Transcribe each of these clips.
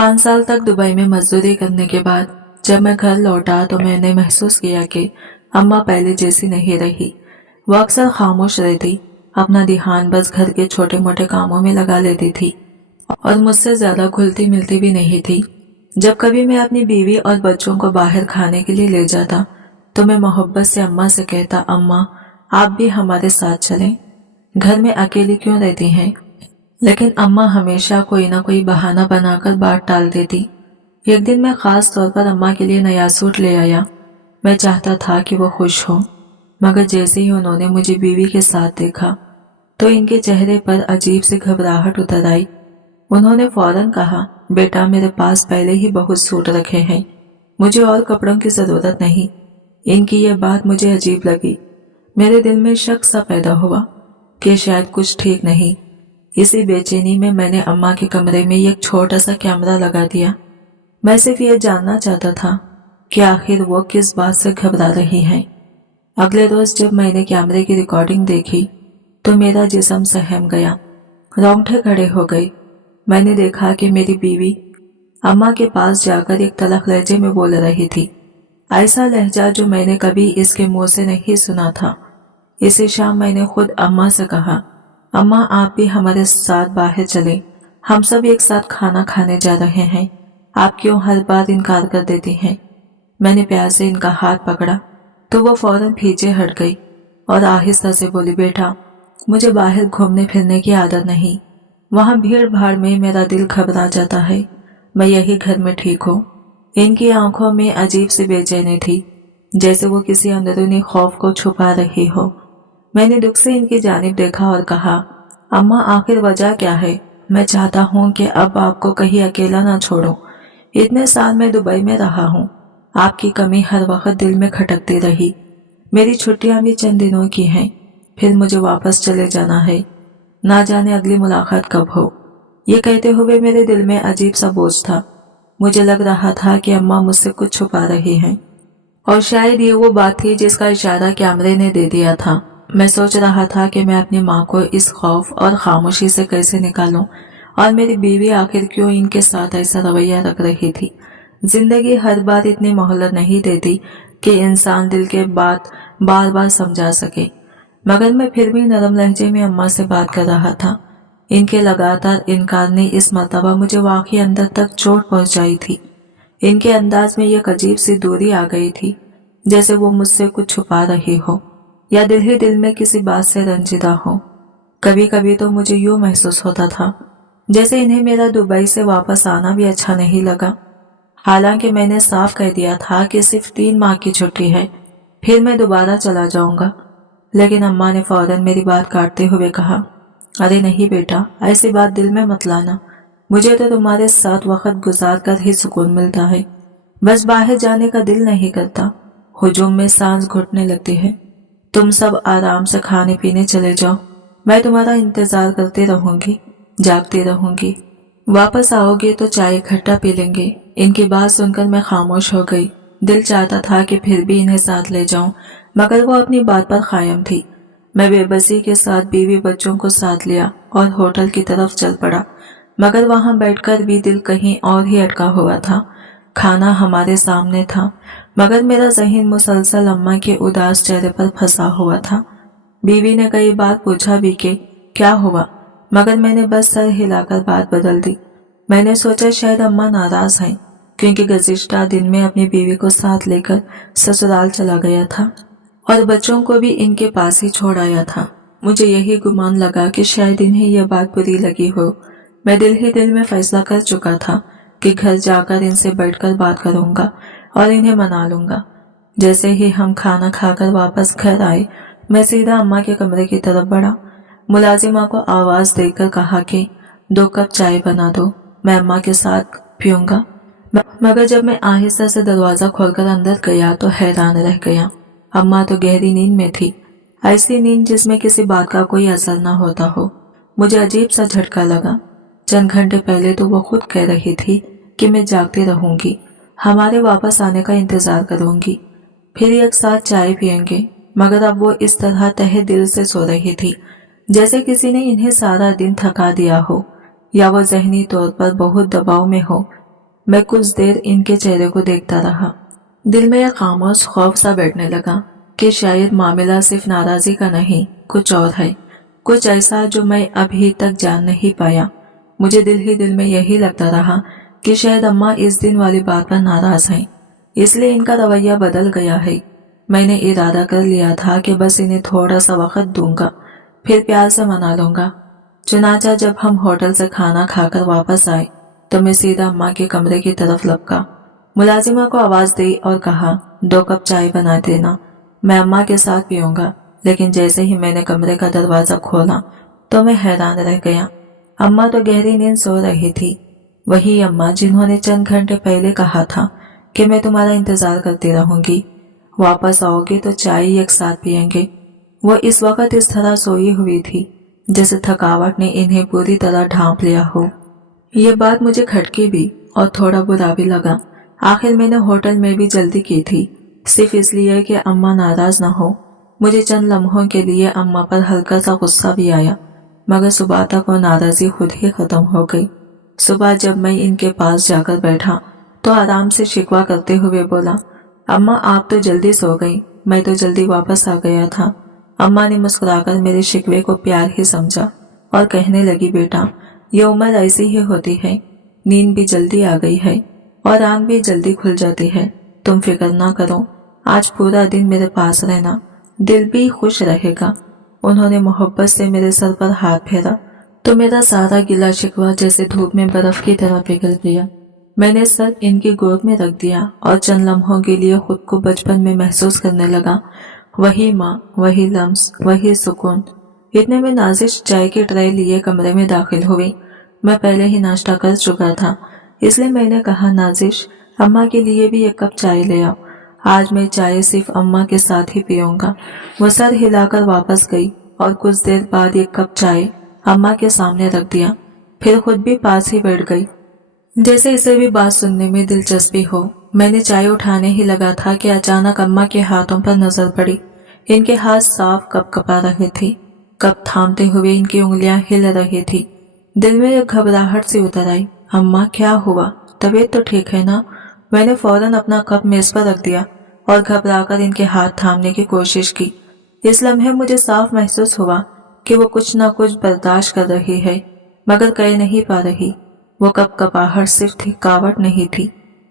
5 साल तक दुबई में मजदूरी करने के बाद जब मैं घर लौटा तो मैंने महसूस किया कि अम्मा पहले जैसी नहीं रही। वो अक्सर खामोश रहती, अपना ध्यान बस घर के छोटे मोटे कामों में लगा लेती थी और मुझसे ज्यादा घुलती मिलती भी नहीं थी। जब कभी मैं अपनी बीवी और बच्चों को बाहर खाने के लिए ले जाता तो मैं मोहब्बत से अम्मा से कहता, अम्मा आप भी हमारे साथ चलें, घर में अकेली क्यों रहती हैं। लेकिन अम्मा हमेशा कोई ना कोई बहाना बनाकर बात टाल देती। एक दिन मैं खास तौर पर अम्मा के लिए नया सूट ले आया। मैं चाहता था कि वो खुश हो, मगर जैसे ही उन्होंने मुझे बीवी के साथ देखा तो इनके चेहरे पर अजीब सी घबराहट उतर आई। उन्होंने फौरन कहा, बेटा मेरे पास पहले ही बहुत सूट रखे हैं, मुझे और कपड़ों की जरूरत नहीं। इनकी ये बात मुझे अजीब लगी। मेरे दिल में शक सा पैदा हुआ कि शायद कुछ ठीक नहीं। इसी बेचैनी में मैंने अम्मा के कमरे में एक छोटा सा कैमरा लगा दिया। मैं सिर्फ ये जानना चाहता था कि आखिर वो किस बात से घबरा रही हैं। अगले रोज जब मैंने कैमरे की रिकॉर्डिंग देखी तो मेरा जिस्म सहम गया, रोंगटे खड़े हो गए। मैंने देखा कि मेरी बीवी अम्मा के पास जाकर एक तलख लहजे में बोल रही थी, ऐसा लहजा जो मैंने कभी इसके मुंह से नहीं सुना था। इसी शाम मैंने खुद अम्मा से कहा, अम्मा आप भी हमारे साथ बाहर चले, हम सब एक साथ खाना खाने जा रहे हैं, आप क्यों हर बार इनकार कर देती हैं। मैंने प्यार से इनका हाथ पकड़ा तो वो फौरन पीछे हट गई और आहिस्ता से बोली, बेटा मुझे बाहर घूमने फिरने की आदत नहीं, वहाँ भीड़ भाड़ में मेरा दिल घबरा जाता है, मैं यही घर में ठीक हूँ। इनकी आंखों में अजीब सी बेचैनी थी, जैसे वो किसी अंदरूनी खौफ को छुपा रही हो। मैंने दुख से इनकी जानिब देखा और कहा, अम्मा आखिर वजह क्या है। मैं चाहता हूँ कि अब आपको कहीं अकेला ना छोड़ूं। इतने साल मैं दुबई में रहा हूँ, आपकी कमी हर वक्त दिल में खटकती रही। मेरी छुट्टियां भी चंद दिनों की हैं, फिर मुझे वापस चले जाना है, ना जाने अगली मुलाकात कब हो। ये कहते हुए मेरे दिल में अजीब सा बोझ था। मुझे लग रहा था कि अम्मा मुझसे कुछ छुपा रही हैं और शायद ये वो बात थी जिसका इशारा कैमरे ने दे दिया था। मैं सोच रहा था कि मैं अपनी माँ को इस खौफ और खामोशी से कैसे निकालूं और मेरी बीवी आखिर क्यों इनके साथ ऐसा रवैया रख रही थी। जिंदगी हर बार इतनी मोहलत नहीं देती कि इंसान दिल के बात बार बार समझा सके, मगर मैं फिर भी नरम लहजे में अम्मा से बात कर रहा था। इनके लगातार इनकार ने इस मर्तबा मुझे वाकई अंदर तक चोट पहुंचाई थी। इनके अंदाज में एक अजीब सी दूरी आ गई थी, जैसे वो मुझसे कुछ छुपा रही हो या दिल ही दिल में किसी बात से रंजीदा हो। कभी कभी तो मुझे यूं महसूस होता था जैसे इन्हें मेरा दुबई से वापस आना भी अच्छा नहीं लगा। हालांकि मैंने साफ कह दिया था कि सिर्फ 3 माह की छुट्टी है, फिर मैं दोबारा चला जाऊंगा। लेकिन अम्मा ने फौरन मेरी बात काटते हुए कहा, अरे नहीं बेटा, ऐसी बात दिल में मत लाना, मुझे तो तुम्हारे साथ वक्त गुजार कर ही सुकून मिलता है, बस बाहर जाने का दिल नहीं करता। हुजूम में सांस घुटने लगती है। तुम सब आराम से खाने पीने चले जाओ, मैं तुम्हारा इंतजार करती रहूंगी, जागती रहूंगी। वापस आओगे तो चाय इकट्ठा पी लेंगे। इनकी बात सुनकर मैं खामोश हो गई। दिल चाहता था कि फिर भी इन्हें साथ ले जाऊं, मगर वो अपनी बात पर कायम थी। मैं बेबसी के साथ बीवी बच्चों को साथ लिया और होटल की तरफ चल पड़ा, मगर वहां बैठकर भी दिल कहीं और ही अटका हुआ था। खाना हमारे सामने था, मगर मेरा ज़हन मुसलसल अम्मा के उदास चेहरे पर फंसा हुआ था। बीवी ने कई बार पूछा भी कि क्या हुआ, मगर मैंने बस सर हिलाकर बात बदल दी। मैंने सोचा शायद अम्मा नाराज हैं क्योंकि गुज़िश्ता दिन में अपनी बीवी को साथ लेकर ससुराल चला गया था और बच्चों को भी इनके पास ही छोड़ आया था। मुझे यही गुमान लगा कि शायद इन्हें यह बात बुरी लगी हो। मैं दिल ही दिल में फैसला कर चुका था कि घर जाकर इनसे बैठकर बात करूंगा और इन्हें मना लूंगा। जैसे ही हम खाना खाकर वापस घर आए, मैं सीधा अम्मा के कमरे की तरफ बढ़ा। मुलाजिमा को आवाज देकर कहा कि 2 कप चाय बना दो, मैं अम्मा के साथ पीऊंगा। मगर जब मैं आहिस्ता से दरवाजा खोलकर अंदर गया तो हैरान रह गया। अम्मा तो गहरी नींद में थी, ऐसी नींद जिसमें किसी बात का कोई असर न होता हो। मुझे अजीब सा झटका लगा। चंद घंटे पहले तो वो खुद कह रही थी कि मैं जागती रहूंगी, हमारे वापस आने का इंतजार करूंगी, फिर एक साथ चाय पियेंगे, मगर अब वो इस तरह तहे दिल से सो रही थी जैसे किसी ने इन्हें सारा दिन थका दिया हो या वो ज़हनी तौर पर बहुत दबाव में हो। मैं कुछ देर इनके चेहरे को देखता रहा। दिल में एक खामोश खौफ सा बैठने लगा कि शायद मामला सिर्फ नाराजगी का नहीं, कुछ और है, कुछ ऐसा जो मैं अभी तक जान नहीं पाया। मुझे दिल ही दिल में यही लगता रहा कि शायद अम्मा इस दिन वाली बात पर नाराज हैं, इसलिए इनका रवैया बदल गया है। मैंने इरादा कर लिया था कि बस इन्हें थोड़ा सा वक्त दूंगा, फिर प्यार से मना लूंगा। चुनाचा जब हम होटल से खाना खाकर वापस आए तो मैं सीधा अम्मा के कमरे की तरफ लपका, मुलाजिमा को आवाज दी और कहा, 2 कप चाय बना देना, मैं अम्मा के साथ पीऊंगा। लेकिन जैसे ही मैंने कमरे का दरवाजा खोला तो मैं हैरान रह गया। अम्मा तो गहरी नींद सो रही थी, वही अम्मा जिन्होंने चंद घंटे पहले कहा था कि मैं तुम्हारा इंतजार करती रहूंगी, वापस आओगे तो चाय एक साथ पियेंगे। वो इस वक्त इस तरह सोई हुई थी जैसे थकावट ने इन्हें पूरी तरह ढांप लिया हो। ये बात मुझे खटकी भी और थोड़ा बुरा भी लगा। आखिर मैंने होटल में भी जल्दी की थी, सिर्फ इसलिए कि अम्मा नाराज न हो। मुझे चंद लम्हों के लिए अम्मा पर हल्का सा गुस्सा भी आया, मगर सुबह तक वो नाराजगी खुद ही खत्म हो गई। सुबह जब मैं इनके पास जाकर बैठा तो आराम से शिकवा करते हुए बोला, अम्मा आप तो जल्दी सो गई, मैं तो जल्दी वापस आ गया था। अम्मा ने मुस्कुराकर मेरे शिकवे को प्यार ही समझा और कहने लगी, बेटा ये उम्र ऐसी ही होती है, नींद भी जल्दी आ गई है और आंख भी जल्दी खुल जाती है। तुम फिक्र ना करो, आज पूरा दिन मेरे पास रहना, दिल भी खुश रहेगा। उन्होंने मोहब्बत से मेरे सर पर हाथ फेरा तो मेरा सारा गिला शिकवा जैसे धूप में बर्फ की तरह पिघल गया। मैंने सर इनकी गोद में रख दिया और चंद लम्हों के लिए खुद को बचपन में महसूस करने लगा। वही माँ, वही लम्स, वही सुकून। इतने में नाजिश चाय की ट्रे लिए कमरे में दाखिल हुई। मैं पहले ही नाश्ता कर चुका था, इसलिए मैंने कहा, नाजिश अम्मा के लिए भी 1 कप चाय ले आओ, आज मैं चाय सिर्फ अम्मा के साथ ही पीऊंगा। वो सर हिलाकर वापस गई और कुछ देर बाद 1 कप चाय अम्मा के सामने रख दिया, फिर खुद भी पास ही बैठ गई, जैसे इसे भी बात सुनने में दिलचस्पी हो। मैंने चाय उठाने ही लगा था कि अचानक अम्मा के हाथों पर नजर पड़ी। इनके हाथ साफ कपकपा रहे थे, कप थामते हुए इनकी उंगलियां हिल रही थी। दिल में एक घबराहट सी उतर आई। अम्मा क्या हुआ, तबीयत तो ठीक है ना? मैंने फौरन अपना कप मेज पर रख दिया और घबराकर इनके हाथ थामने की कोशिश की। इस लम्हे मुझे साफ महसूस हुआ कि वो कुछ न कुछ बर्दाश्त कर रही है, मगर कह नहीं पा रही। वो कपकपाहट सिर्फ थकावट नहीं थी,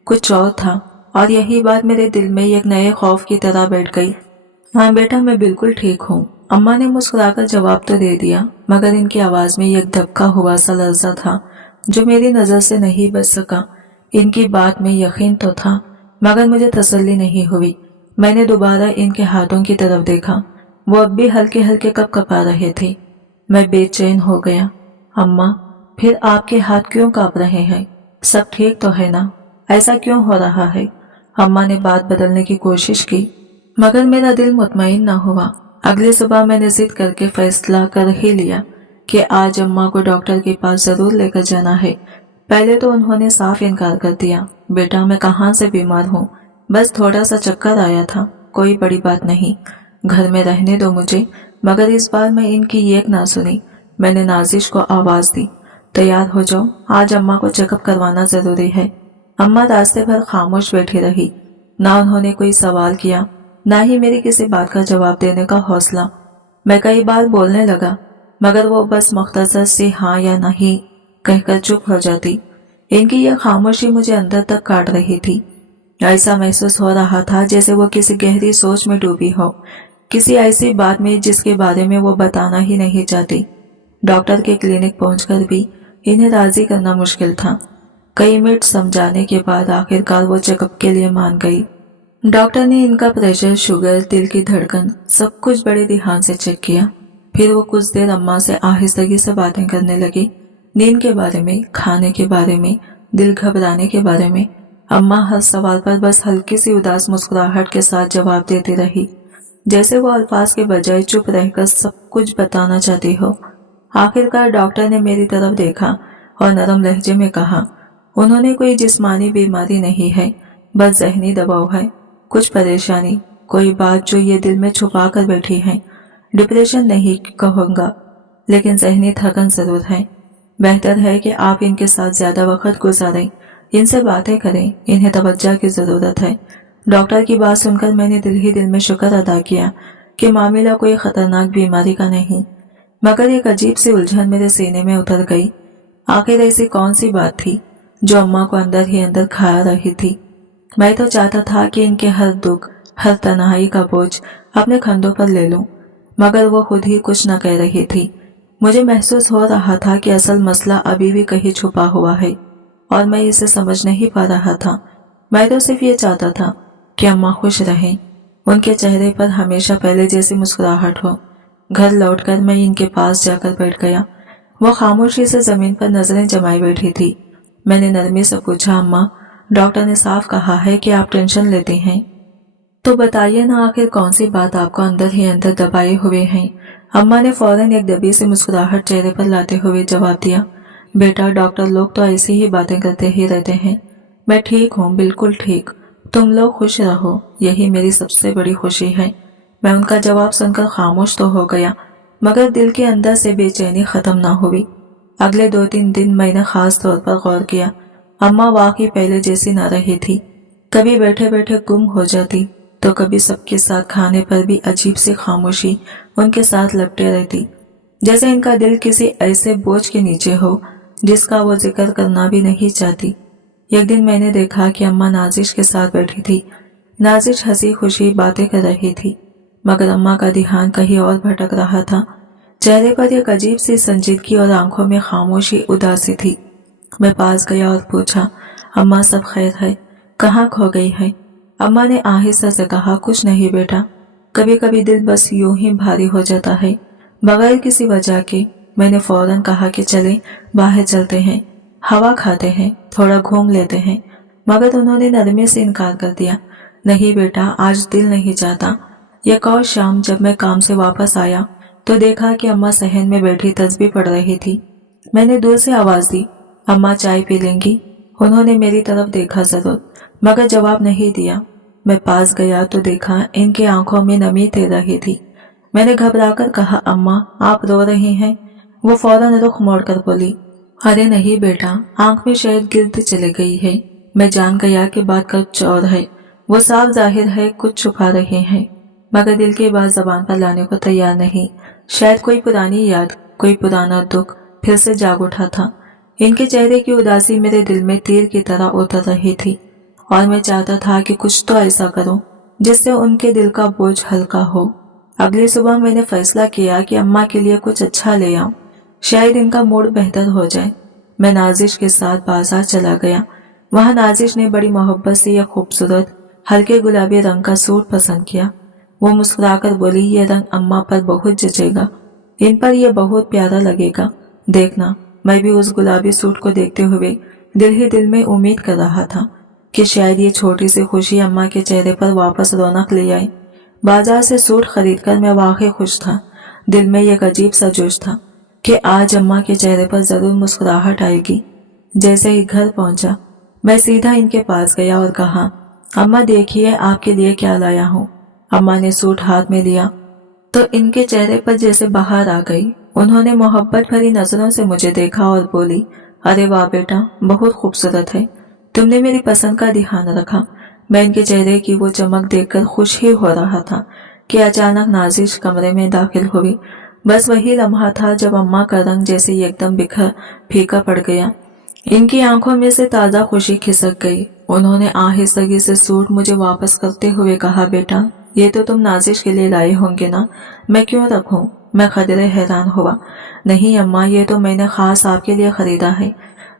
कुछ और था, और यही बात मेरे दिल में एक नए खौफ की तरह बैठ गई। हाँ बेटा, मैं बिल्कुल ठीक हूँ, अम्मा ने मुस्कुराकर जवाब तो दे दिया, मगर इनकी आवाज में एक धक्का हुआ सा लर्जा था जो मेरी नजर से नहीं बच सका। इनकी बात में यकीन तो था, मगर मुझे तसल्ली नहीं हुई। मैंने दोबारा इनके हाथों की तरफ देखा, वो अब भी हल्के हल्के कपकपा रहे थे। मैं बेचैन हो गया। अम्मा, फिर आपके हाथ क्यों कांप रहे हैं? सब ठीक तो है ना? ऐसा क्यों हो रहा है? अम्मा ने बात बदलने की कोशिश की, मगर मेरा दिल मुतमईन न हुआ। अगली सुबह मैंने जिद करके फैसला कर ही लिया कि आज अम्मा को डॉक्टर के पास जरूर लेकर जाना है। पहले तो उन्होंने साफ इनकार कर दिया, बेटा मैं कहाँ से बीमार हूँ, बस थोड़ा सा चक्कर आया था, कोई बड़ी बात नहीं, घर में रहने दो मुझे। मगर इस बार मैं इनकी एक ना सुनी। मैंने नाजिश को आवाज दी, तैयार हो जाओ, आज अम्मा को चेकअप करवाना जरूरी है। अम्मा रास्ते भर खामोश बैठी रही, ना उन्होंने कोई सवाल किया, ना ही मेरी किसी बात का जवाब देने का हौसला। मैं कई बार बोलने लगा, मगर वो बस मुख्तसर से हाँ या नहीं कहकर चुप हो जाती। इनकी यह खामोशी मुझे अंदर तक काट रही थी। ऐसा महसूस हो रहा था जैसे वो किसी गहरी सोच में डूबी हो, किसी ऐसी बात में जिसके बारे में वो बताना ही नहीं चाहती। डॉक्टर के क्लिनिक पहुंचकर भी इन्हें राजी करना मुश्किल था। कई मिनट समझाने के बाद आखिरकार वो चेकअप के लिए मान गई। डॉक्टर ने इनका प्रेशर, शुगर, दिल की धड़कन सब कुछ बड़े ध्यान से चेक किया। फिर वो कुछ देर अम्मा से आहिस्तगी से बातें करने लगी, नींद के बारे में, खाने के बारे में, दिल घबराने के बारे में। अम्मा हर सवाल पर बस हल्की सी उदास मुस्कुराहट के साथ जवाब देती रही, जैसे वो अल्फाज के बजाय चुप रहकर सब कुछ बताना चाहती हो। आखिरकार डॉक्टर ने मेरी तरफ देखा और नरम लहजे में कहा, उन्होंने कोई जिस्मानी बीमारी नहीं है, बस ज़हनी दबाव है, कुछ परेशानी, कोई बात जो ये दिल में छुपा कर बैठी है। डिप्रेशन नहीं कहूँगा, लेकिन ज़हनी थकन जरूर है। बेहतर है कि आप इनके साथ ज्यादा वक्त गुजारें, इनसे बातें करें, इन्हें तवज्जो की जरूरत है। डॉक्टर की बात सुनकर मैंने दिल ही दिल में शुक्र अदा किया कि मामला कोई खतरनाक बीमारी का नहीं, मगर एक अजीब सी उलझन मेरे सीने में उतर गई। आखिर ऐसी कौन सी बात थी जो अम्मा को अंदर ही अंदर खा रही थी। मैं तो चाहता था कि इनके हर दुख, हर तन्हाई का बोझ अपने कंधों पर ले लूं, मगर वो खुद ही कुछ न कह रही थी। मुझे महसूस हो रहा था कि असल मसला अभी भी कहीं छुपा हुआ है और मैं इसे समझ नहीं पा रहा था। मैं तो सिर्फ ये चाहता था कि अम्मा खुश रहें, उनके चेहरे पर हमेशा पहले जैसी मुस्कुराहट हो। घर लौटकर मैं इनके पास जाकर बैठ गया। वो खामोशी से जमीन पर नजरें जमाई बैठी थी। मैंने नरमी से पूछा, अम्मा, डॉक्टर ने साफ कहा है कि आप टेंशन लेती हैं, तो बताइए ना आखिर कौन सी बात आपको अंदर ही अंदर दबाए हुए हैं। अम्मा ने फौरन एक दबी सी मुस्कुराहट चेहरे पर लाते हुए जवाब दिया, बेटा, डॉक्टर लोग तो ऐसी ही बातें करते ही रहते हैं। मैं ठीक हूँ, बिल्कुल ठीक। तुम लोग खुश रहो, यही मेरी सबसे बड़ी खुशी है। मैं उनका जवाब सुनकर खामोश तो हो गया, मगर दिल के अंदर से बेचैनी खत्म ना हुई। अगले 2-3 दिन मैंने खास तौर पर गौर किया। अम्मा वाकई पहले जैसी ना रही थी। कभी बैठे बैठे गुम हो जाती, तो कभी सबके साथ खाने पर भी अजीब सी खामोशी उनके साथ लपटे रहती, जैसे इनका दिल किसी ऐसे बोझ के नीचे हो जिसका वो जिक्र करना भी नहीं चाहती। एक दिन मैंने देखा कि अम्मा नाजिश के साथ बैठी थी। नाजिश हंसी खुशी बातें कर रही थी, मगर अम्मा का ध्यान कहीं और भटक रहा था। चेहरे पर एक अजीब सी संजीदगी और आंखों में खामोशी उदासी थी। मैं पास गया और पूछा, अम्मा, सब खैर है? कहाँ खो गई है? अम्मा ने आहिस्ता से कहा, कुछ नहीं बेटा, कभी कभी दिल बस यूं ही भारी हो जाता है, बगैर किसी वजह के। मैंने फौरन कहा कि चले बाहर चलते हैं, हवा खाते हैं, थोड़ा घूम लेते हैं, मगर उन्होंने नरमी से इनकार कर दिया। नहीं बेटा, आज दिल नहीं चाहता। एक और शाम जब मैं काम से वापस आया तो देखा कि अम्मा सहन में बैठी तस्बीह पढ़ रही थी। मैंने दूर से आवाज दी, अम्मा, चाय पी लेंगी? उन्होंने मेरी तरफ देखा जरूर, मगर जवाब नहीं दिया। मैं पास गया तो देखा इनकी आंखों में नमी तैर रही थी। मैंने घबराकर कहा, अम्मा, आप रो रही हैं? वो फौरन रुख मोड़कर बोली, अरे नहीं बेटा, आंख में शायद गिरद चली गई है। मैं जान गया कि बात कुछ और है। वो साफ जाहिर है कुछ छुपा रहे हैं, मगर दिल की बात जबान पर लाने को तैयार नहीं। शायद कोई पुरानी याद, कोई पुराना दुख फिर से जाग उठा था। इनके चेहरे की उदासी मेरे दिल में तीर की तरह उतर रही थी और मैं चाहता था कि कुछ तो ऐसा करूं जिससे उनके दिल का बोझ हल्का हो। अगली सुबह मैंने फैसला किया कि अम्मा के लिए कुछ अच्छा ले आऊं, शायद इनका मूड बेहतर हो जाए। मैं नाजिश के साथ बाजार चला गया। वहां नाजिश ने बड़ी मोहब्बत से यह खूबसूरत हल्के गुलाबी रंग का सूट पसंद किया। वो मुस्कुराकर बोली, ये रंग अम्मा पर बहुत जचेगा, इन पर यह बहुत प्यारा लगेगा, देखना। मैं भी उस गुलाबी सूट को देखते हुए दिल ही दिल में उम्मीद कर रहा था कि शायद ये छोटी सी खुशी अम्मा के चेहरे पर वापस रौनक ले आए। बाजार से सूट खरीदकर मैं वाकई खुश था। दिल में एक अजीब सा जोश था कि आज अम्मा के चेहरे पर जरूर मुस्कुराहट आएगी। जैसे ही घर पहुंचा, मैं सीधा इनके पास गया और कहा, अम्मा देखिए आपके लिए क्या लाया हूँ। अम्मा ने सूट हाथ में लिया तो इनके चेहरे पर जैसे बाहर आ गई। उन्होंने मोहब्बत भरी नजरों से मुझे देखा और बोली, अरे वाह बेटा, बहुत खूबसूरत है, तुमने मेरी पसंद का ध्यान रखा। मैं इनके चेहरे की वो चमक देखकर खुश ही हो रहा था कि अचानक नाजिश कमरे में दाखिल हुई। बस वही लम्हा था जब अम्मा का रंग जैसे एकदम बिखर फीका पड़ गया। इनकी आंखों में से ताजा खुशी खिसक गई। उन्होंने आहिस्तगी से सूट मुझे वापस करते हुए कहा, बेटा, ये तो तुम नाजिश के लिए लाए होंगे ना, मैं क्यों रखूं? मैं खदरे हैरान हुआ। नहीं अम्मा, ये तो मैंने खास आपके लिए खरीदा है।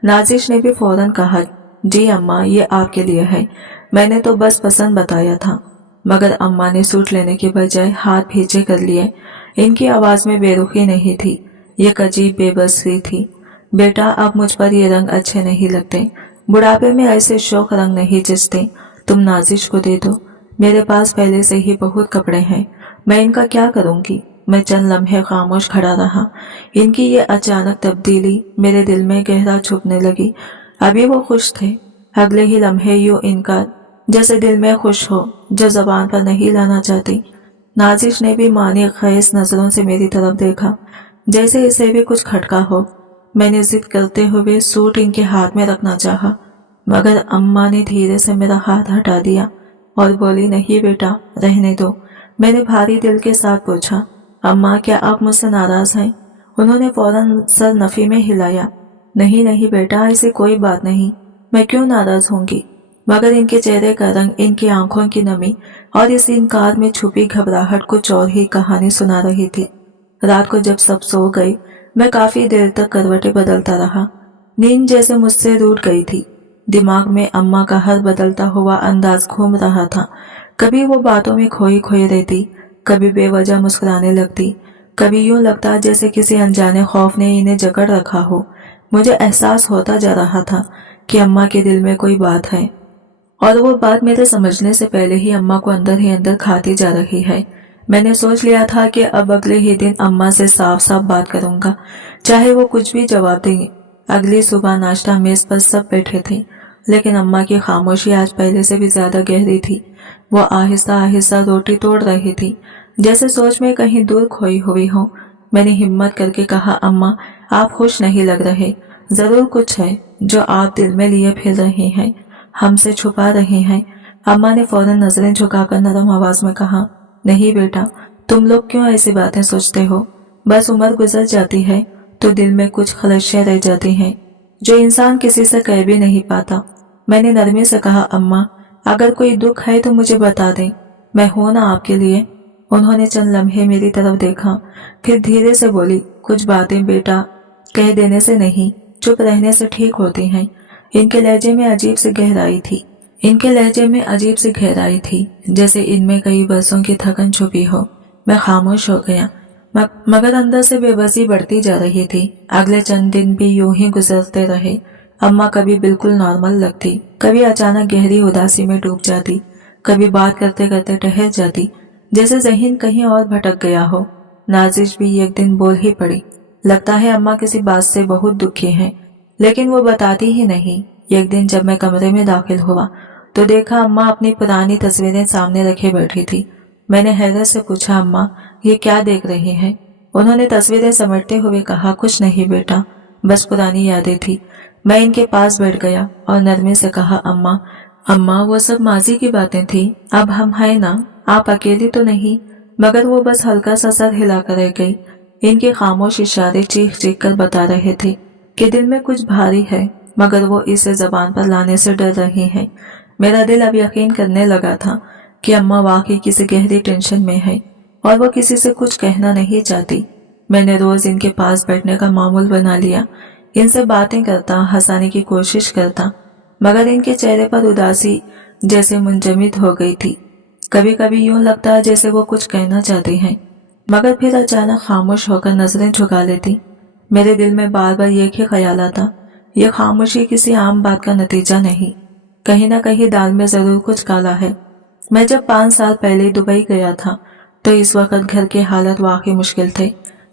नाजिश ने भी फौरन कहा, जी अम्मा, ये आपके लिए है, मैंने तो बस पसंद बताया था। मगर अम्मा ने सूट लेने के बजाय हाथ पीछे कर लिए। इनकी आवाज में बेरुखी नहीं थी, एक अजीब बेबसी थी। बेटा, अब मुझ पर ये रंग अच्छे नहीं लगते, बुढ़ापे में ऐसे शौक रंग नहीं जचते, तुम नाजिश को दे दो। मेरे पास पहले से ही बहुत कपड़े हैं, मैं इनका क्या करूंगी? मैं चंद लम्हे खामोश खड़ा रहा। इनकी ये अचानक तब्दीली मेरे दिल में गहरा छुपने लगी। अभी वो खुश थे, अगले ही लम्हे यूं इनका जैसे दिल में खुश हो जो जबान पर नहीं लाना चाहती। नाजिश ने भी मानी खैस नजरों से मेरी तरफ देखा, जैसे इसे भी कुछ खटका हो। मैंने जिद करते हुए सूट इनके हाथ में रखना चाहा, मगर अम्मा ने धीरे से मेरा हाथ हटा दिया और बोली, नहीं बेटा, रहने दो। मैंने भारी दिल के साथ पूछा, अम्मा क्या आप मुझसे नाराज हैं? उन्होंने फौरन सर नफी में हिलाया। नहीं नहीं बेटा, ऐसी कोई बात नहीं, मैं क्यों नाराज होंगी? मगर इनके चेहरे का रंग, इनकी आंखों की नमी और इस इनकार में छुपी घबराहट कुछ और ही कहानी सुना रही थी। रात को जब सब सो गए, मैं काफी देर तक करवटें बदलता रहा। नींद जैसे मुझसे रूठ गई थी। दिमाग में अम्मा का हर बदलता हुआ अंदाज घूम रहा था। कभी वो बातों में खोई खोई रहती, कभी बेवजह मुस्कुराने लगती, कभी यूं लगता जैसे किसी अनजाने खौफ ने इन्हें जकड़ रखा हो। मुझे एहसास होता जा रहा था कि अम्मा के दिल में कोई बात है, और वो बात मेरे समझने से पहले ही अम्मा को अंदर ही अंदर खाती जा रही है। मैंने सोच लिया था कि अब अगले ही दिन अम्मा से साफ साफ बात करूंगा, चाहे वो कुछ भी जवाब देंगे। अगली सुबह नाश्ता मेज पर सब बैठे थे, लेकिन अम्मा की खामोशी आज पहले से भी ज्यादा गहरी थी। वो आहिस्ता आहिस्ता रोटी तोड़ रही थी, जैसे सोच में कहीं दूर खोई हुई हो। मैंने हिम्मत करके कहा, अम्मा आप खुश नहीं लग रहे, जरूर कुछ है जो आप दिल में लिए फिर रहे हैं, हमसे छुपा रहे हैं। अम्मा ने फौरन नजरें झुकाकर नरम आवाज में कहा, नहीं बेटा, तुम लोग क्यों ऐसी बातें सोचते हो? बस उम्र गुजर जाती है तो दिल में कुछ खलशियां रह जाती हैं जो इंसान किसी से कह भी नहीं पाता। मैंने नरमी से कहा, अम्मा अगर कोई दुख है तो मुझे बता दें, मैं हूं ना आपके लिए। उन्होंने चंद लम्हे मेरी तरफ देखा, फिर धीरे से बोली, कुछ बातें बेटा कह देने से नहीं, चुप रहने से ठीक होती हैं। इनके लहजे में अजीब सी गहराई थी, जैसे इनमें कई बरसों की थकन छुपी हो। मैं खामोश हो गया, मगर अंदर से बेबसी बढ़ती जा रही थी। अगले चंद दिन भी यूं ही गुजरते रहे। अम्मा कभी बिल्कुल नॉर्मल लगती, कभी अचानक गहरी उदासी में डूब जाती, कभी बात करते करते ठहर जाती, जैसे ज़हन कहीं और भटक गया हो। नाजिश भी एक दिन बोल ही पड़ी, लगता है अम्मा किसी बात से बहुत दुखी हैं, लेकिन वो बताती ही नहीं। एक दिन जब मैं कमरे में दाखिल हुआ तो देखा अम्मा अपनी पुरानी तस्वीरें सामने रखे बैठी थी। मैंने हैरत से पूछा, अम्मा ये क्या देख रही हैं? उन्होंने तस्वीरें समेटते हुए कहा, कुछ नहीं बेटा, बस पुरानी यादें थी। मैं इनके पास बैठ गया और नरमी से कहा, अम्मा वो सब माजी की बातें थी, अब हम हैं ना, आप अकेली तो नहीं। मगर वो बस हल्का सा सर हिलाकर रह गई। इनके खामोश इशारे चीख चीख कर बता रहे थे कि दिल में कुछ भारी है, मगर वो इसे जबान पर लाने से डर रही हैं। मेरा दिल अब यकीन करने लगा था कि अम्मा वाकई किसी गहरी टेंशन में है और वो किसी से कुछ कहना नहीं चाहती। मैंने रोज इनके पास बैठने का मामूल बना लिया, इनसे बातें करता, हंसाने की कोशिश करता, मगर इनके चेहरे पर उदासी जैसे मुंजमद हो गई थी। कभी कभी यूं लगता जैसे वो कुछ कहना चाहती हैं, मगर फिर अचानक खामोश होकर नजरें झुका लेती। मेरे दिल में बार बार एक ही ख्याल आता, यह खामोशी किसी आम बात का नतीजा नहीं, कहीं ना कहीं दाल में जरूर कुछ काला है। मैं जब 5 साल पहले दुबई गया था तो इस वक्त घर के हालत वाकई मुश्किल थे।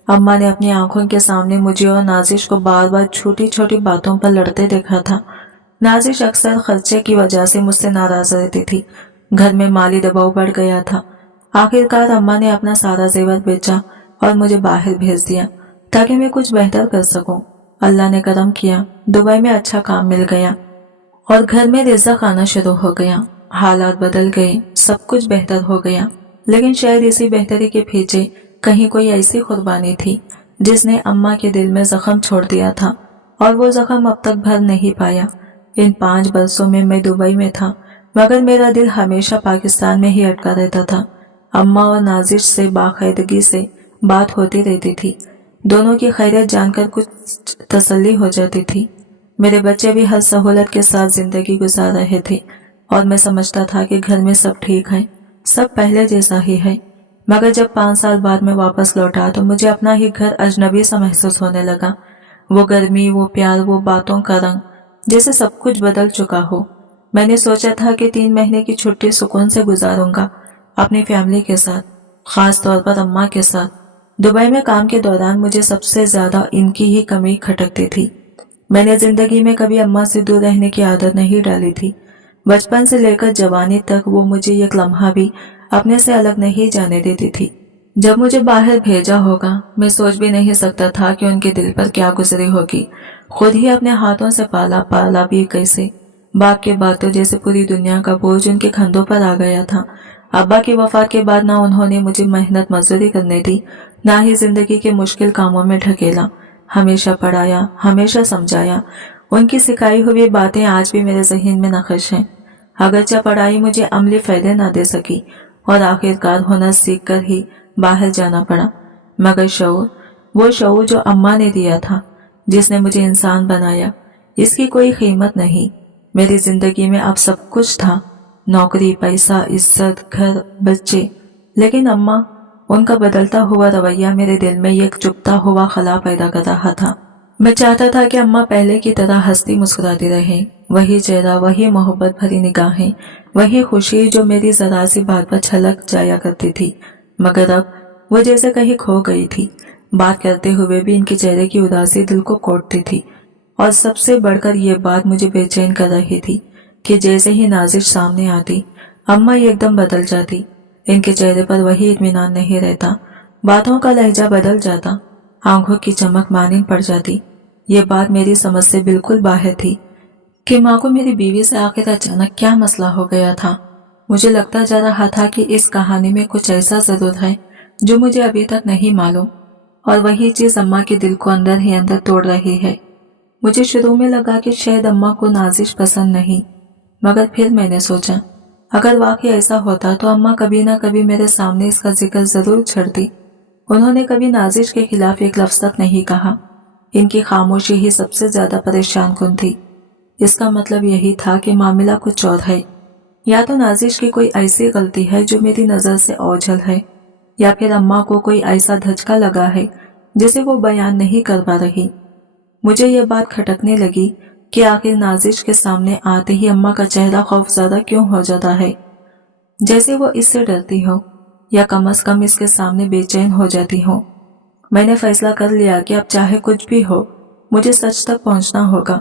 अम्मा ने अपनी आंखों के सामने मुझे और नाजिश को बार बार छोटी छोटी बातों पर लड़ते देखा था। नाजिश अक्सर खर्चे की वजह से मुझसे नाराज रहती थी। घर में माली दबाव बढ़ गया था। आखिरकार अम्मा ने अपना सारा जेवर बेचा और मुझे बाहर भेज दिया ताकि मैं कुछ बेहतर कर सकूं। अल्लाह ने करम किया, दुबई में अच्छा काम मिल गया और घर में रिज़्क़ आना शुरू हो गया। हालात बदल गए, सब कुछ बेहतर हो गया, लेकिन शायद इसी बेहतरी के पीछे कहीं कोई ऐसी कुर्बानी थी जिसने अम्मा के दिल में जख्म छोड़ दिया था और वो जख्म अब तक भर नहीं पाया। इन 5 बरसों में मैं दुबई में था, मगर मेरा दिल हमेशा पाकिस्तान में ही अटका रहता था। अम्मा और नाजिश से बाकायदगी से बात होती रहती थी। दोनों की खैरियत जानकर कुछ तसल्ली हो जाती थी। मेरे बच्चे भी हर सहूलत के साथ जिंदगी गुजार रहे थे और मैं समझता था कि घर में सब ठीक है, सब पहले जैसा ही है। मगर जब 5 साल बाद मैं वापस लौटा तो मुझे अपना ही घर अजनबी सा महसूस होने लगा। वो गर्मी, वो प्यार, वो बातों का रंग, जैसे सब कुछ बदल चुका हो। मैंने सोचा था कि 3 महीने की छुट्टी सुकून से गुजारूंगा अपनी फैमिली के साथ, खास तौर पर अम्मा के साथ। दुबई में काम के दौरान मुझे सबसे ज्यादा इनकी ही कमी खटकती थी। मैंने जिंदगी में कभी अम्मा से दूर रहने की आदत नहीं डाली थी। बचपन से लेकर जवानी तक वो मुझे एक लम्हा भी अपने से अलग नहीं जाने देती थी। जब मुझे बाहर भेजा होगा, मैं सोच भी नहीं सकता था कि उनके दिल पर क्या गुजरी होगी। खुद ही अपने हाथों से पाला भी कैसे, बाप के बाद तो जैसे पूरी दुनिया का बोझ उनके कंधों पर आ गया था। अब्बा की वफात के बाद ना उन्होंने मुझे मेहनत मजदूरी करने दी, ना ही जिंदगी के मुश्किल कामों में ढकेला। हमेशा पढ़ाया, हमेशा समझाया। उनकी सिखाई हुई बातें आज भी मेरे ज़हन में नक्श हैं। अगरचे पढ़ाई मुझे अमली फायदे ना दे सकी और आखिरकार हुनर सीख कर ही बाहर जाना पड़ा, मगर शऊर, वो शऊर जो अम्मा ने दिया था, जिसने मुझे इंसान बनाया, इसकी कोई कीमत नहीं। मेरी जिंदगी में अब सब कुछ था, नौकरी, पैसा, इज्जत, घर, बच्चे, लेकिन अम्मा, उनका बदलता हुआ रवैया मेरे दिल में एक चुभता हुआ खला पैदा कर रहा था। मैं चाहता था कि अम्मा पहले की तरह हंसती मुस्कुराती रहे, वही चेहरा, वही मोहब्बत भरी निगाहें, वही खुशी जो मेरी जरा सी बात पर छलक जाया करती थी, मगर अब वो जैसे कहीं खो गई थी। बात करते हुए भी इनके चेहरे की उदासी दिल को कोटती थी, और सबसे बढ़कर ये बात मुझे बेचैन कर रही थी कि जैसे ही नाजिश सामने आती, अम्मा एकदम बदल जाती। इनके चेहरे पर वही इत्मीनान नहीं रहता, बातों का लहजा बदल जाता, आंखों की चमक मानिन पड़ जाती। ये बात मेरी समझ से बिल्कुल बाहर थी कि माँ को मेरी बीवी से आखिर अचानक क्या मसला हो गया था। मुझे लगता जा रहा था कि इस कहानी में कुछ ऐसा जरूर है जो मुझे अभी तक नहीं मालूम, और वही चीज अम्मा के दिल को अंदर ही अंदर तोड़ रही है। मुझे शुरू में लगा कि शायद अम्मा को नाजिश पसंद नहीं, मगर फिर मैंने सोचा, अगर वाकई ऐसा होता तो अम्मा कभी ना कभी मेरे सामने इसका जिक्र जरूर छेड़ती। उन्होंने कभी नाजिश के खिलाफ एक लफ्ज तक नहीं कहा। इनकी खामोशी ही सबसे ज्यादा परेशान कुन थी। इसका मतलब यही था कि मामला कुछ और है। या तो नाजिश की कोई ऐसी गलती है जो मेरी नजर से ओझल है, या फिर अम्मा को कोई ऐसा धचका लगा है जिसे वो बयान नहीं कर पा रही। मुझे ये बात खटकने लगी कि आखिर नाजिश के सामने आते ही अम्मा का चेहरा खौफजदा क्यों हो जाता है, जैसे वो इससे डरती हो, या कम से कम इसके सामने बेचैन हो जाती हो। मैंने फैसला कर लिया कि अब चाहे कुछ भी हो, मुझे सच तक पहुंचना होगा।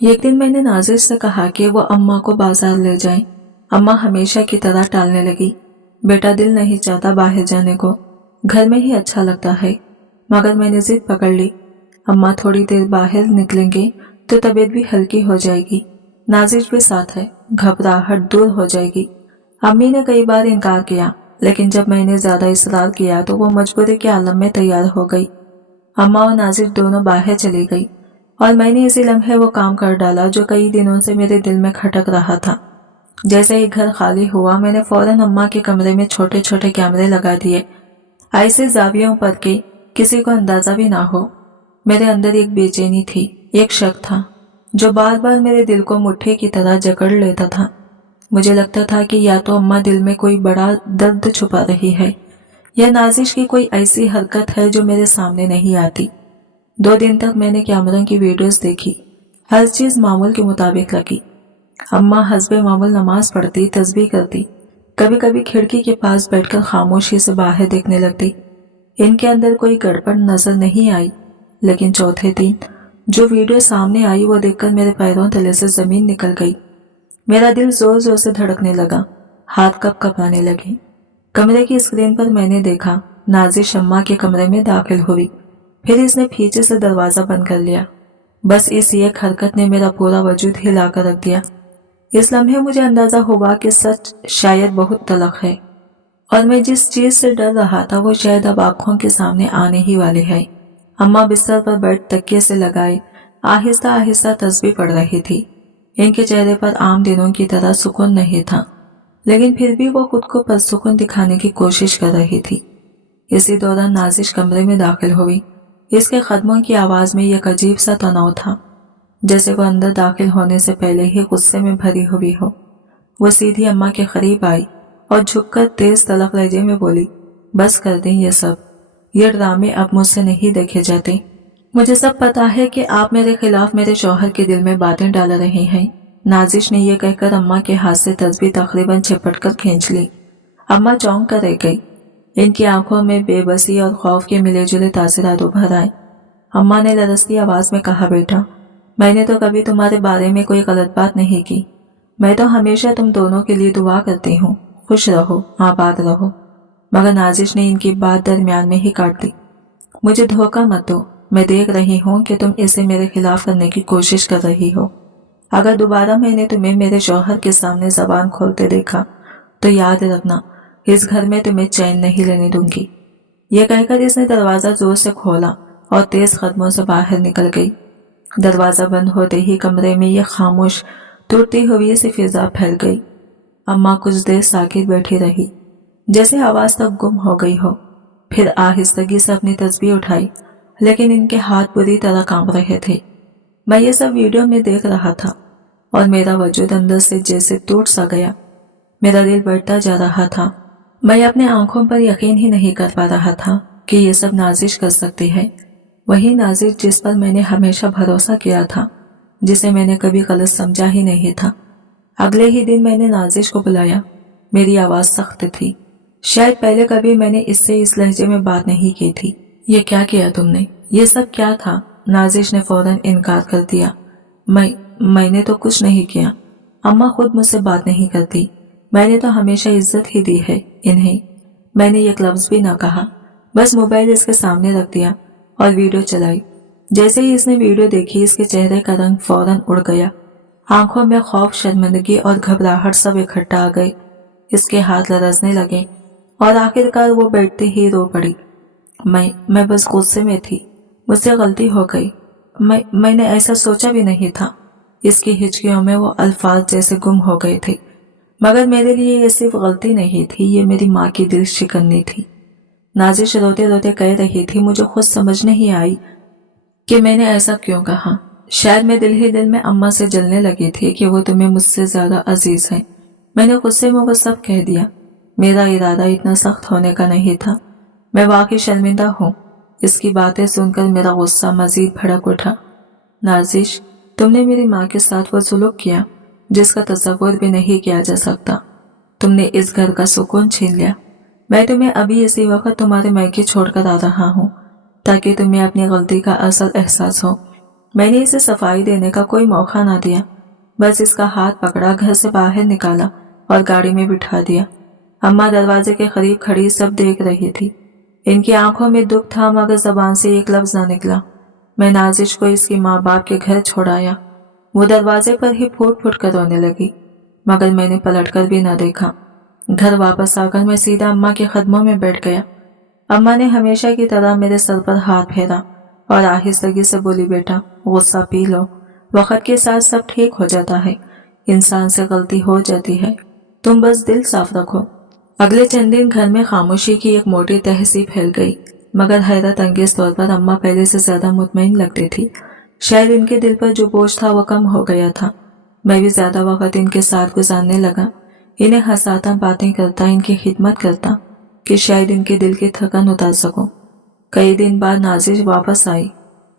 एक दिन मैंने नाजिश से कहा कि वो अम्मा को बाजार ले जाएं। अम्मा हमेशा की तरह टालने लगी। बेटा, दिल नहीं चाहता बाहर जाने को, घर में ही अच्छा लगता है। मगर मैंने जिद पकड़ ली। अम्मा थोड़ी देर बाहर निकलेंगे तो तबीयत भी हल्की हो जाएगी, नाजिश भी साथ है, घबराहट दूर हो जाएगी। अम्मी ने कई बार इनकार किया, लेकिन जब मैंने ज्यादा इसरार किया तो वो मजबूरी के आलम में तैयार हो गई। अम्मा और नाजिश दोनों बाहर चली गई, और मैंने इसी लम्हे वो काम कर डाला जो कई दिनों से मेरे दिल में खटक रहा था। जैसे ही घर खाली हुआ, मैंने फौरन अम्मा के कमरे में छोटे छोटे कैमरे लगा दिए, ऐसे जावियों पर के किसी को अंदाजा भी ना हो। मेरे अंदर एक बेचैनी थी, एक शक था जो बार बार मेरे दिल को मुट्ठी की तरह जकड़ लेता था। मुझे लगता था कि या तो अम्मा दिल में कोई बड़ा दर्द छुपा रही है, या नाजिश की कोई ऐसी हरकत है जो मेरे सामने नहीं आती। 2 दिन तक मैंने कैमरों की वीडियोस देखी, हर चीज मामूल के मुताबिक लगी। अम्मा हस्बे मामूल नमाज पढ़ती, तस्बीह करती, कभी कभी खिड़की के पास बैठकर खामोशी से बाहर देखने लगती। इनके अंदर कोई गड़बड़ नजर नहीं आई, लेकिन चौथे दिन जो वीडियो सामने आई वो देखकर मेरे पैरों तले से जमीन निकल गई। मेरा दिल जोर जोर से धड़कने लगा, हाथ कप कपाने लगे। कमरे की स्क्रीन पर मैंने देखा, नाजिश अम्मा के कमरे में दाखिल हुई, फिर इसने पीछे से दरवाजा बंद कर लिया। बस इस एक हरकत ने मेरा पूरा वजूद हिला कर रख दिया। इस लम्हे मुझे अंदाजा हुआ कि सच शायद बहुत तलख है, और मैं जिस चीज से डर रहा था वो शायद अब आंखों के सामने आने ही वाली है। अम्मा बिस्तर पर बैठ तकिए से लगाए आहिस्ता आहिस्ता तस्बीह पढ़ रही थी। इनके चेहरे पर आम दिनों की तरह सुकून नहीं था, लेकिन फिर भी वो खुद को पुरसुकून दिखाने की कोशिश कर रही थी। इसी दौरान नाजिश कमरे में दाखिल हुई। इसके कदमों की आवाज में एक अजीब सा तनाव था, जैसे वो अंदर दाखिल होने से पहले ही गुस्से में भरी हुई हो। वो सीधी अम्मा के करीब आई और झुककर तेज तलख लहजे में बोली, बस कर दें ये सब, ये ड्रामे अब मुझसे नहीं देखे जाते। मुझे सब पता है कि आप मेरे खिलाफ मेरे शौहर के दिल में बातें डाल रहे हैं। नाजिश ने यह कहकर अम्मा के हाथ से तस्बीह तकरीबन झपट कर खींच ली। अम्मा चौंक कर रह गई। इनकी आंखों में बेबसी और खौफ के मिले जुले तासरात उभर आए। अम्मा ने लरसती आवाज में कहा, बेटा, मैंने तो कभी तुम्हारे बारे में कोई गलत बात नहीं की। मैं तो हमेशा तुम दोनों के लिए दुआ करती हूँ, खुश रहो, आबाद रहो। मगर नाजिश ने इनकी बात दरमियान में ही काट दी। मुझे धोखा मत दो, मैं देख रही हूँ कि तुम इसे मेरे खिलाफ करने की कोशिश कर रही हो। अगर दोबारा मैंने तुम्हें मेरे शौहर के सामने जबान खोलते देखा तो याद रखना, इस घर में तुम्हें चैन नहीं लेने दूंगी। ये कहकर इसने दरवाजा जोर से खोला और तेज कदमों से बाहर निकल गई। दरवाजा बंद होते ही कमरे में ये खामोश टूटती हुई सी फिजा फैल गई। अम्मा कुछ देर साकित बैठी रही, जैसे आवाज तब गुम हो गई हो। फिर आहिस्तगी से अपनी तस्बीह उठाई, लेकिन इनके हाथ बुरी तरह कांप रहे थे। मैं ये सब वीडियो में देख रहा था और मेरा वजूद अंदर से जैसे टूट सा गया। मेरा दिल बढ़ता जा रहा था। मैं अपने आंखों पर यकीन ही नहीं कर पा रहा था कि ये सब नाजिश कर सकती है, वही नाजिश जिस पर मैंने हमेशा भरोसा किया था, जिसे मैंने कभी गलत समझा ही नहीं था। अगले ही दिन मैंने नाजिश को बुलाया। मेरी आवाज सख्त थी, शायद पहले कभी मैंने इससे इस लहजे में बात नहीं की थी। ये क्या किया तुमने? ये सब क्या था? नाजिश ने फौरन इनकार कर दिया। मैंने तो कुछ नहीं किया। अम्मा खुद मुझसे बात नहीं करती। मैंने तो हमेशा इज्जत ही दी है इन्हें। मैंने एक लफ्ज भी ना कहा, बस मोबाइल इसके सामने रख दिया और वीडियो चलाई। जैसे ही इसने वीडियो देखी, इसके चेहरे का रंग फौरन उड़ गया। आंखों में खौफ, शर्मिंदगी और घबराहट सब इकट्ठा आ गए। इसके हाथ लरजने लगे और आखिरकार वो बैठते ही रो पड़ी। मैं बस गुस्से में थी, मुझसे गलती हो गई। मैंने ऐसा सोचा भी नहीं था। इसकी हिचकियों में वो अल्फाज जैसे गुम हो गए थे। मगर मेरे लिए ये सिर्फ गलती नहीं थी, ये मेरी माँ की दिल शिकन्नी थी। नाजिश रोते रोते कह रही थी, मुझे खुद समझ नहीं आई कि मैंने ऐसा क्यों कहा। शायद मैं दिल ही दिल में अम्मा से जलने लगी थी कि वो तुम्हें मुझसे ज्यादा अजीज है। मैंने गुस्से में वो सब कह दिया। मेरा इरादा इतना सख्त होने का नहीं था। मैं वाकई शर्मिंदा हूँ। इसकी बातें सुनकर मेरा गुस्सा मजीद भड़क उठा। नाजिश, तुमने मेरी माँ के साथ वो सुलूक किया जिसका तसव्वुर भी नहीं किया जा सकता। तुमने इस घर का सुकून छीन लिया। मैं तुम्हें अभी इसी वक्त तुम्हारे मैके छोड़कर आ रहा हूँ ताकि तुम्हें अपनी गलती का असल एहसास हो। मैंने इसे सफाई देने का कोई मौका ना दिया, बस इसका हाथ पकड़ा, घर से बाहर निकाला और गाड़ी में बिठा दिया। अम्मा दरवाजे के करीब खड़ी सब देख रही थी। इनकी आंखों में दुख था, मगर जबान से एक लफ्ज ना निकला। मैं नाजिश को इसकी माँ बाप के घर छोड़ाया। वो दरवाजे पर ही फूट फूट कर रोने लगी, मगर मैंने पलटकर भी ना देखा। घर वापस आकर मैं सीधा अम्मा के कदमों में बैठ गया। अम्मा ने हमेशा की तरह मेरे सर पर हाथ फेरा और आहिस्तगी से बोली, बेटा गुस्सा पी लो, वक्त के साथ सब ठीक हो जाता है। इंसान से गलती हो जाती है, तुम बस दिल साफ रखो। अगले चंद दिन घर में खामोशी की एक मोटी तहसीब फैल गई, मगर हैरत अंगेज तौर पर अम्मा पहले से ज्यादा मुतमईन लगती थी। शायद इनके दिल पर जो बोझ था वो कम हो गया था। मैं भी ज्यादा वक्त इनके साथ गुजारने लगा। इन्हें हंसाता, बातें करता, इनकी खिदमत करता कि शायद इनके दिल की थकन उतार सकूं। कई दिन बाद नाजिश वापस आई।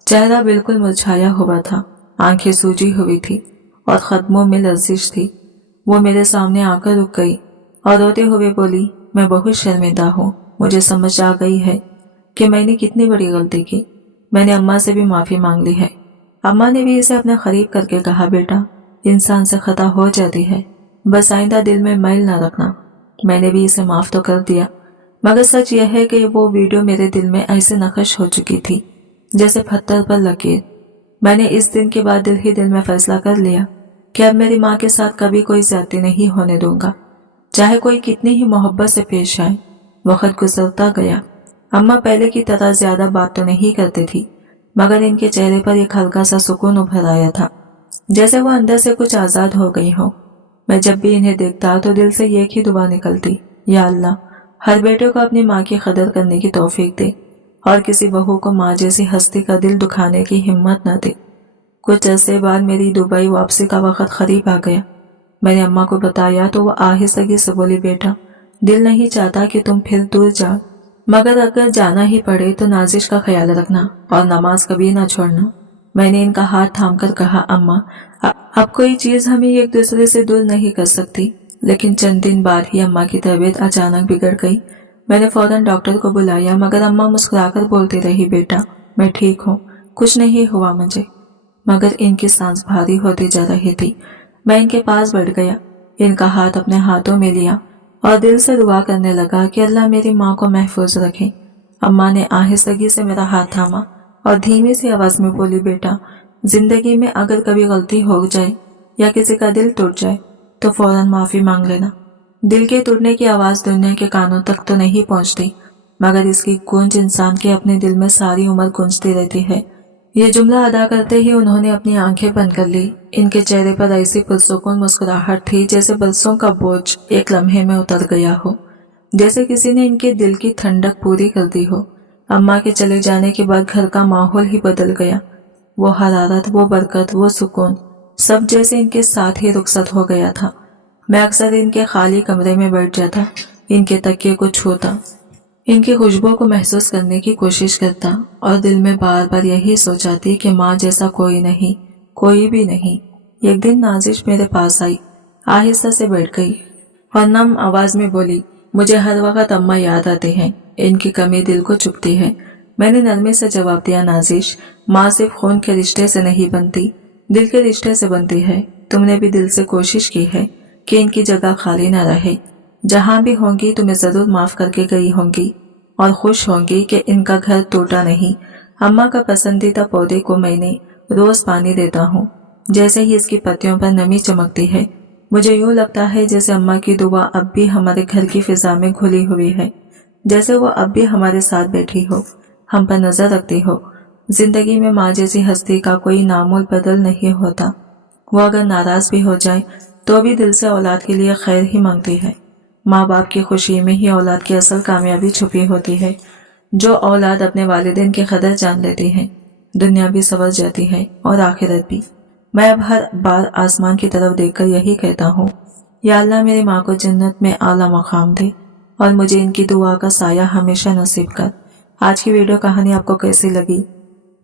चेहरा बिल्कुल मुरझाया हुआ था, आंखें सूजी हुई थी और कदमों में लर्जिश थी। वो मेरे सामने आकर रुक गई और रोते हुए बोली, मैं बहुत शर्मिंदा हूँ। मुझे समझ आ गई है कि मैंने कितनी बड़ी गलती की। मैंने अम्मा से भी माफी मांग ली है। अम्मा ने भी इसे अपने करीब करके कहा, बेटा इंसान से खता हो जाती है, बस आइंदा दिल में मैल ना रखना। मैंने भी इसे माफ तो कर दिया, मगर सच यह है कि वो वीडियो मेरे दिल में ऐसे नक्श हो चुकी थी जैसे पत्थर पर लकीर। मैंने इस दिन के बाद दिल ही दिल में फैसला कर लिया कि अब मेरी माँ के साथ कभी कोई ज्यादती नहीं होने दूंगा, चाहे कोई कितनी ही मोहब्बत से पेश आए। वक्त गुजरता गया। अम्मा पहले की तरह ज्यादा बात तो नहीं करती थी, मगर इनके चेहरे पर एक हल्का सा सुकून उभर आया था, जैसे वो अंदर से कुछ आजाद हो गई हो। मैं जब भी इन्हें देखता तो दिल से एक ही दुआ निकलती, या अल्लाह हर बेटे को अपनी माँ की कदर करने की तौफीक दे और किसी बहू को माँ जैसी हस्ती का दिल दुखाने की हिम्मत न दे। कुछ अरसे बाद मेरी दुबई वापसी का वक्त करीब आ गया। मैंने अम्मा को बताया तो वो आहिस्तगी से बोली, बेटा दिल नहीं चाहता कि तुम फिर दूर जाओ, मगर अगर जाना ही पड़े तो नाजिश का ख्याल रखना और नमाज कभी ना छोड़ना। मैंने इनका हाथ थामकर कहा, अम्मा अब कोई चीज हमें एक दूसरे से दूर नहीं कर सकती। लेकिन चंद दिन बाद ही अम्मा की तबीयत अचानक बिगड़ गई। मैंने फौरन डॉक्टर को बुलाया, मगर अम्मा मुस्कुराकर बोलती रही, बेटा मैं ठीक हूँ, कुछ नहीं हुआ मुझे। मगर इनकी सांस भारी होती जा रही थी। मैं इनके पास बैठ गया, इनका हाथ अपने हाथों में लिया और दिल से दुआ करने लगा कि अल्लाह मेरी माँ को महफूज रखे। अम्मा ने आहिस्तगी से मेरा हाथ थामा और धीमी सी आवाज में बोली, बेटा जिंदगी में अगर कभी गलती हो जाए या किसी का दिल टूट जाए तो फौरन माफी मांग लेना। दिल के टूटने की आवाज दुनिया के कानों तक तो नहीं पहुंचती, मगर इसकी गूंज इंसान के अपने दिल में सारी उम्र गूंजती रहती है। ये जुमला अदा करते ही उन्होंने अपनी आंखें बंद कर ली। इनके चेहरे पर ऐसी पुरसुकून मुस्कुराहट थी जैसे बरसों का बोझ एक लम्हे में उतर गया हो, जैसे किसी ने इनके दिल की ठंडक पूरी कर दी हो। अम्मा के चले जाने के बाद घर का माहौल ही बदल गया। वो हरारत, वो बरकत, वो सुकून सब जैसे इनके साथ ही रुखसत हो गया था। मैं अक्सर इनके खाली कमरे में बैठ जाता, इनके तकिए को छूता, इनकी खुशबू को महसूस करने की कोशिश करता और दिल में बार बार यही सोचाती कि माँ जैसा कोई नहीं, कोई भी नहीं। एक दिन नाजिश मेरे पास आई, आहिस्ता से बैठ गई और नम आवाज में बोली, मुझे हर वक्त अम्मा याद आते हैं, इनकी कमी दिल को चुभती है। मैंने नरमी से जवाब दिया, नाजिश, माँ सिर्फ खून के रिश्ते से नहीं बनती, दिल के रिश्ते से बनती है। तुमने भी दिल से कोशिश की है कि इनकी जगह खाली न रहे। जहां भी होंगी तुम्हें जरूर माफ करके गई होंगी और खुश होंगी कि इनका घर टूटा नहीं। अम्मा का पसंदीदा पौधे को मैंने रोज पानी देता हूँ। जैसे ही इसकी पत्तियों पर नमी चमकती है, मुझे यूं लगता है जैसे अम्मा की दुआ अब भी हमारे घर की फिजा में घुली हुई है, जैसे वो अब भी हमारे साथ बैठी हो, हम पर नजर रखती हो। जिंदगी में माँ जैसी हस्ती का कोई नामोल बदल नहीं होता। वो अगर नाराज भी हो जाए तो भी दिल से औलाद के लिए खैर ही मांगती है। माँ बाप की खुशी में ही औलाद की असल कामयाबी छुपी होती है। जो औलाद अपने वालिदैन की कदर जान लेती है, दुनिया भी संवर जाती है और आखिरत भी। मैं अब हर बार आसमान की तरफ देखकर यही कहता हूँ, या अल्लाह मेरी माँ को जन्नत में आला मकाम दे और मुझे इनकी दुआ का साया हमेशा नसीब कर। आज की वीडियो कहानी आपको कैसी लगी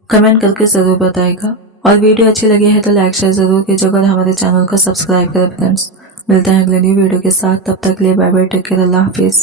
कमेंट करके जरूर बताएगा, और वीडियो अच्छी लगी है तो लाइक शेयर जरूर कीजिएगा और हमारे चैनल को सब्सक्राइब करें फ्रेंड्स। मिलते हैं अगले न्यू वीडियो के साथ, तब तक के लिए बाय बाय, टेक केयर, अल्लाह हाफिज।